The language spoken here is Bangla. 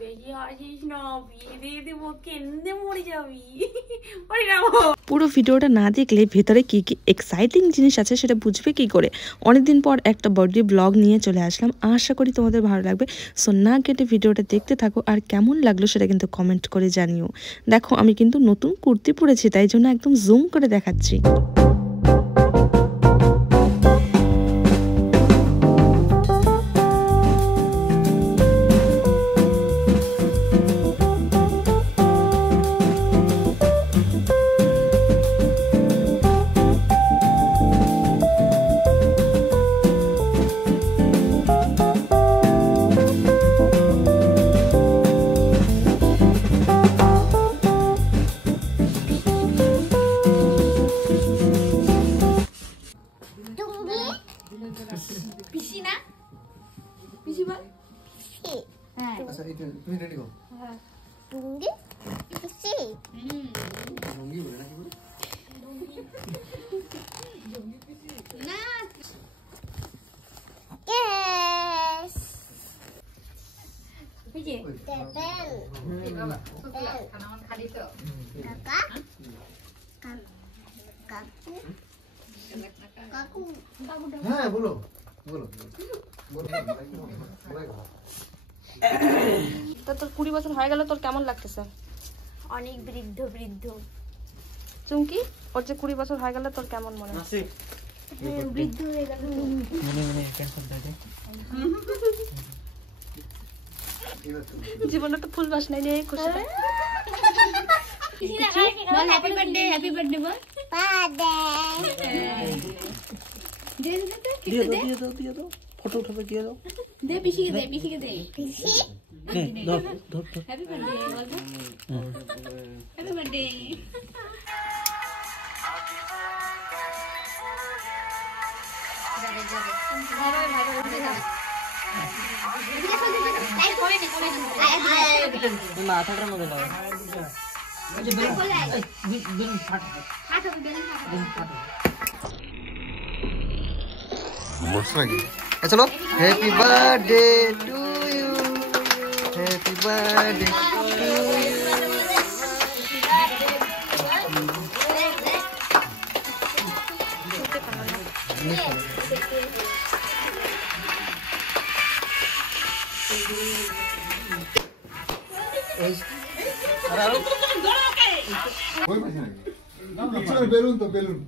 বেশি হাসিস না, বিয়ে দিয়ে দেবো, কেন্দে মরে যাবি। পুরো ভিডিওটা না দেখলে ভেতরে কি কি এক্সাইটিং জিনিস আছে সেটা বুঝবে কি করে। অনেকদিন পর একটা বার্থডে ব্লগ নিয়ে চলে আসলাম, আশা করি তোমাদের ভালো লাগবে। সো না কেটে ভিডিওটা দেখতে থাকো, আর কেমন লাগলো সেটা কিন্তু কমেন্ট করে জানিও। দেখো আমি কিন্তু নতুন কুর্তি পরেছি, তাই জন্য একদম জুম করে দেখাচ্ছি। পিসি না, পিসি বল। হ্যাঁ আচ্ছা এটা তুমি রেডি হও। হ্যাঁ টুঙ্গি পিসি লুঙ্গি বলে নাকি বলে না ইয়েস এই যে টেবিল এই বাবা শুকলা খানা আমার খালি তো কাকা কাকু কাকু হ্যাঁ বলো বলো বলো তো তোর 20 বছর হয়ে গেল, তোর কেমন লাগতেছে? অনেক বৃদ্ধ বৃদ্ধ। চুমকি, ওর যে 20 বছর হয়ে গেল তোর কেমন মনে হয়? বৃদ্ধ হয়ে গেল জীবনে তো ফুল বাস নাই রে, খুশি থাক। বল হ্যাপি বার্থডে, হ্যাপি বার্থডে বল। বাদে দিয়ে দাও ফটো উঠাবে দিয়ে দাও দে পিসিকে দে, পিসিকে দে। পিসি ধর ধর ধর হ্যাপি বার্থডে বল। Happy birthday. মাথাটার মধ্যে দাও চলো happy birthday to you happy birthday to you balloon তো বেলুন